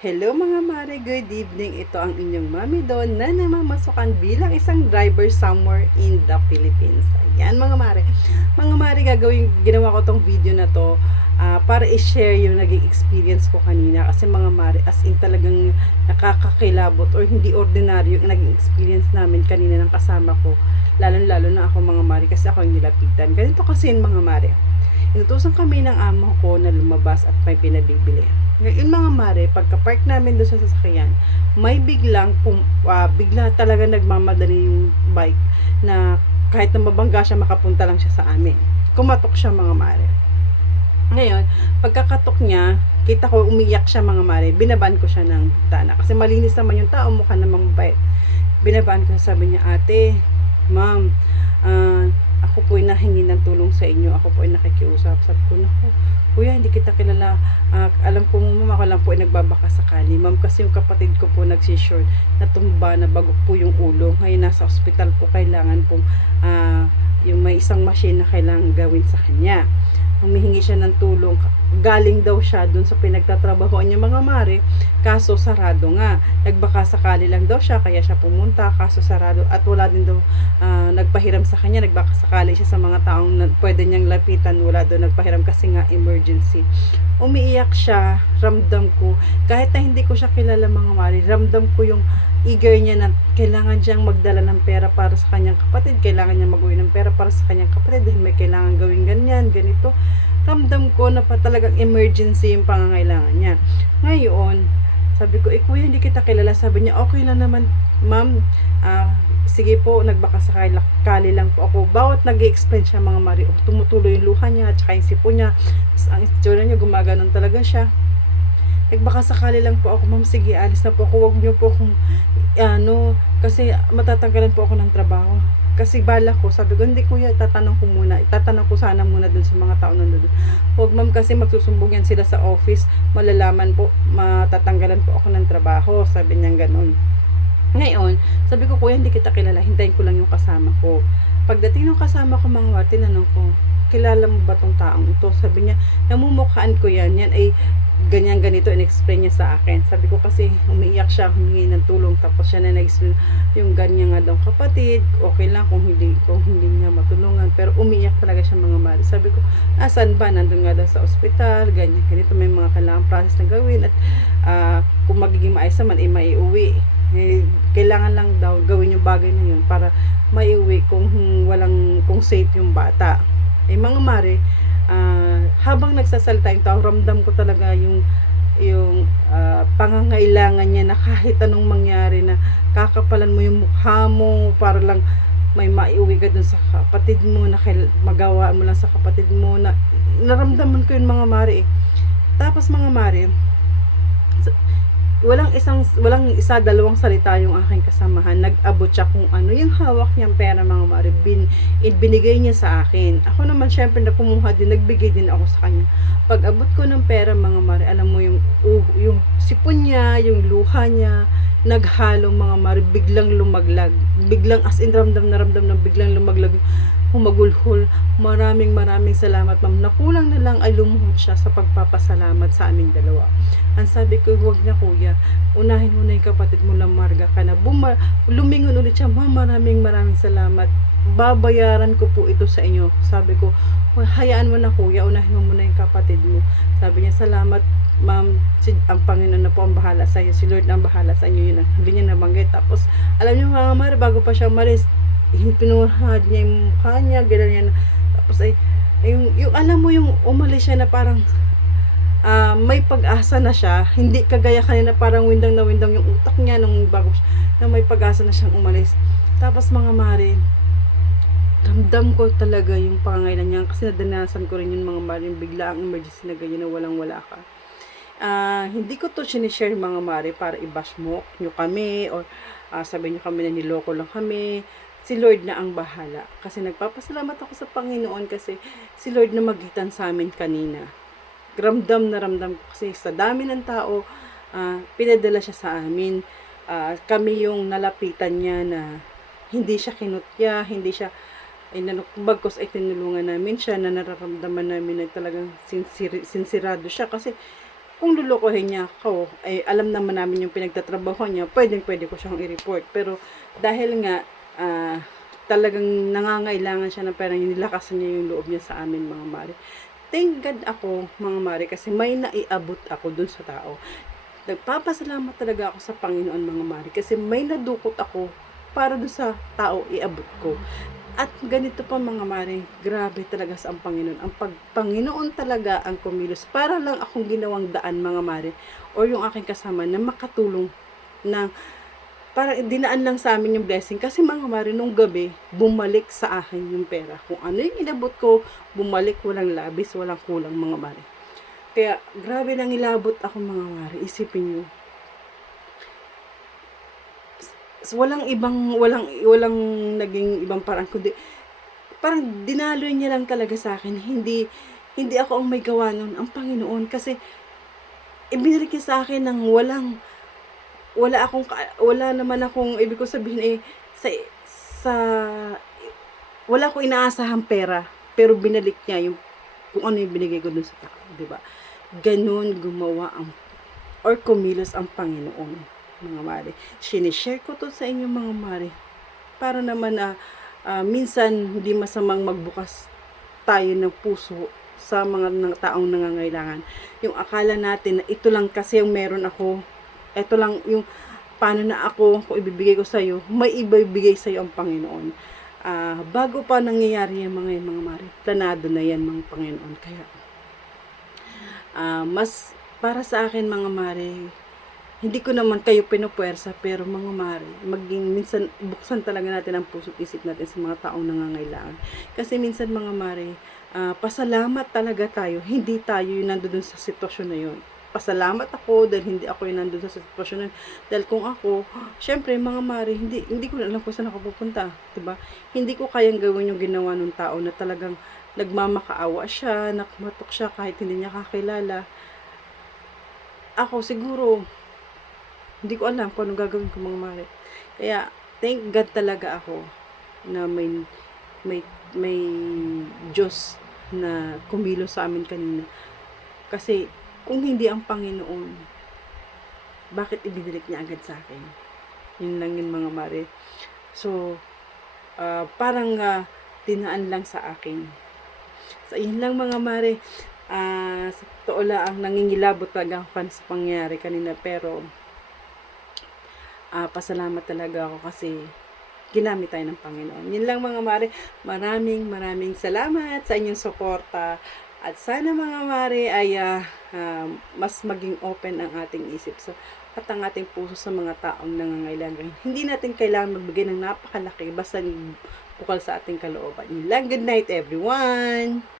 Hello mga mare, good evening. Ito ang inyong Mami Don na namamasukan bilang isang driver somewhere in the Philippines. Ayan mga mare. Mga mare, ginawa ko tong video na to para i-share yung naging experience ko kanina. Kasi mga mare, as in talagang nakakakilabot or hindi ordinaryo yung naging experience namin kanina ng kasama ko. Lalo na ako mga mare kasi ako yung nilapitan. Ganito kasi yung mga mare. Inutusan kami ng amo ko na lumabas at may pinabibili. Ngayon mga mare, pagka-park namin doon sa sasakyan, may bigla talaga nagmamadali yung bike na kahit na mabangga siya, makapunta lang siya sa amin. Kumatok siya mga mare. Ngayon, pagkakatok niya, kita ko umiyak siya mga mare, binabaan ko siya ng bintana. Kasi malinis naman yung tao, mukha namang mabait. Binabaan ko, sabi niya, ate, ma'am, ako po ay nahingi ng tulong sa inyo, ako po ay nakikiusap. Sabi ko, naku, kuya, hindi kita kilala. Alam ko ma'am, ako lang po ay nagbabaka sakali. Ma'am, kasi yung kapatid ko po nagsishort, natumba, nabagok po yung ulo. Ngayon nasa ospital po, kailangan po yung may isang machine na kailangan gawin sa kanya. Humihingi siya ng tulong. Galing daw siya dun sa pinagtatrabahoan niya mga mare, kaso sarado nga. Nagbaka sakali lang daw siya, kaya siya pumunta, kaso sarado. At wala din daw nagpahiram sa kanya. Nagbaka sakali siya sa mga taong pwede niyang lapitan, wala daw nagpahiram kasi nga emergency. Umiiyak siya, ramdam ko. Kahit na hindi ko siya kilala mga mare, ramdam ko yung eager niya na kailangan siyang magdala ng pera para sa kanyang kapatid, kailangan niya mag-uwi ng pera para sa kanyang kapatid dahil may kailangan gawin ganyan, ganito. Ramdam ko na pa talagang emergency yung pangangailangan niya. Ngayon, sabi ko, kuya, hindi kita kilala. Sabi niya, okay lang naman, ma'am. Sige po, nagbaka sakali lang po ako. Bawat nag-explain siya mga mari, tumutuloy yung luha niya, tsaka yung sipo niya. Tapos ang itsura niya, gumaganon talaga siya. Baka sakali lang po ako, ma'am, sige, alis na po ako, wag niyo po akong, kasi matatanggalan po ako ng trabaho. Kasi bala ko, sabi ko, hindi kuya, tatanong ko sana muna dun sa mga tao nandun. Huwag ma'am, kasi magsusumbong yan sila sa office, malalaman po, matatanggalan po ako ng trabaho, sabi niya ganun. Ngayon, sabi ko, kuya, hindi kita kilala, hintayin ko lang yung kasama ko. Pagdating ng kasama ko mga wati, tinanong ko, kilala mo ba tong taong ito? Sabi niya, namumukhaan ko yan ay ganyan ganito, in-explain niya sa akin. Sabi ko kasi umiiyak siya, humingi ng tulong, tapos siya na nag-explain yung ganyan nga daw kapatid, okay lang kung hindi niya matulungan, pero umiiyak talaga siya mga mali. Sabi ko, asan ba? Nandun nga daw sa ospital, ganyan, ganito, may mga kailangan process na gawin at kung magiging maayos naman, maiuwi. Kailangan lang daw gawin yung bagay na yun para maiuwi kung safe yung bata. Mga mare, habang nagsasalita yung tao, ramdam ko talaga yung pangangailangan niya na kahit anong mangyari na kakapalan mo yung mukha mo para lang may maiuwi ka dun sa kapatid mo, na magawa mo lang sa kapatid mo, na naramdaman ko yung mga mare Tapos mga mare, walang dalawang salita yung aking kasamahan. Nag-abot siya kung ano yung hawak niyang pera mga mare, binigay niya sa akin. Ako naman syempre na kumuha din, nagbigay din ako sa kanya. Pag abot ko ng pera mga mare, alam mo yung sipon niya, yung luha niya, naghalo mga mare, biglang lumaglag. Biglang as in ramdam na biglang lumaglag, humagulhol. Maraming salamat ma'am. Nakulang na lang ay lumuhod siya sa pagpapasalamat sa aming dalawa. Ang sabi ko, huwag na kuya, unahin mo na yung kapatid mo, lamarga ka na. Lumingon ulit siya, ma'am, maraming salamat, babayaran ko po ito sa inyo. Sabi ko, hayaan mo na kuya, unahin mo muna yung kapatid mo. Sabi niya, salamat ma'am, ang Panginoon na po ang bahala sa iyo, si Lord ang bahala sa inyo. Yun, hindi niya nabanggit. Tapos alam niyo mga mare, bago pa siya maris, pinuhad niya yung mukha niya, ganyan. Tapos yung alam mo, yung umalis siya na parang may pag-asa na siya, hindi kagaya kanina parang windang yung utak niya nung bago siya, na may pag-asa na siyang umalis. Tapos mga mare, ramdam ko talaga yung pangangailan niya, kasi nadanasan ko rin yung mga mare, bigla ang emergency na ganyan na walang wala ka. Hindi ko to sinishare mga mare para i-bash mo nyo kami or sabi nyo kami na niloko lang kami. Si Lord na ang bahala, kasi nagpapasalamat ako sa Panginoon kasi si Lord na magitan sa amin kanina. Ramdam ko kasi sa dami ng tao, pinadala siya sa amin. Kami yung nalapitan niya na hindi siya kinutya, hindi siya bagkos ay tinulungan namin siya, na nararamdaman namin na talagang sinsirado siya, kasi kung lulukuhin niya ako, ay alam naman namin yung pinagtatrabaho niya, pwede ko siyang i-report. Pero dahil nga, talagang nangangailangan siya ng pera, nilakasan niya yung loob niya sa amin, mga mare. Thank God ako, mga mare, kasi may naiabot ako dun sa tao. Nagpapasalamat talaga ako sa Panginoon, mga mare, kasi may nadukot ako para dun sa tao iabot ko. At ganito pa, mga mare, grabe talaga sa ang Panginoon. Ang Panginoon talaga ang kumilos. Para lang akong ginawang daan, mga mare, or yung aking kasama na makatulong na parang dinaan lang sa amin yung blessing. Kasi, mga mare, nung gabi, bumalik sa akin yung pera. Kung ano yung inabot ko, bumalik, walang labis, walang kulang, mga mare. Kaya, grabe nang ilabot ako, mga mare. Isipin nyo, walang naging ibang parang, kundi parang dinaloy niya lang talaga sa akin. Hindi ako ang may gawa nun, ang Panginoon. Kasi ibinalik niya sa akin ng wala naman akong, ibig ko sabihin sa wala akong inaasahang pera, pero binalik niya yung kung ano yung binigay ko dun sa tao, di ba? Ganun gumawa or kumilos ang Panginoon, mga mare. Sinishare ko to sa inyo, mga mare, para naman minsan hindi masamang magbukas tayo ng puso sa mga taong nangangailangan. Yung akala natin na ito lang kasi yung meron ako, ito lang yung paano na ako, kung ibibigay ko sa'yo, may ibibigay sa'yo ang Panginoon. Bago pa nangyayari yung mga mare, planado na yan, mga Panginoon. Kaya mas para sa akin, mga mare, hindi ko naman kayo pinupuwersa, pero mga mare, minsan buksan talaga natin ang puso't isip natin sa mga taong nangangailangan. Kasi minsan, mga mare, pasalamat talaga tayo, hindi tayo yung nandoon sa sitwasyon na yun. Pasalamat ako dahil hindi ako yung nandoon sa sitwasyon na yun. Dahil kung ako, syempre, mga mare, hindi ko na alam kung saan ako pupunta, diba? Hindi ko kayang gawin yung ginawa ng tao na talagang nagmamakaawa siya, nakmatok siya kahit hindi niya kakilala. Ako siguro, hindi ko alam kung anong gagawin ko, mga mare. Kaya, thank God talaga ako na may Diyos na kumilos sa amin kanina. Kasi, kung hindi ang Panginoon, bakit ibinalik niya agad sa akin? Yun lang yun, mga mare. So, parang tinaan lang sa akin. So, yun lang, mga mare. Sa totoo lang, ang nangingilabot talaga ako sa pangyayari kanina, pero pasalamat talaga ako kasi ginamit tayo ng Panginoon. Yun lang, mga mare. Maraming salamat sa inyong suporta. At sana, mga mare, ay mas maging open ang ating isip at ang ating puso sa mga taong nangangailangan. Hindi natin kailangan magbigay ng napakalaki basta bukal sa ating kalooban. Yun lang. Good night, everyone!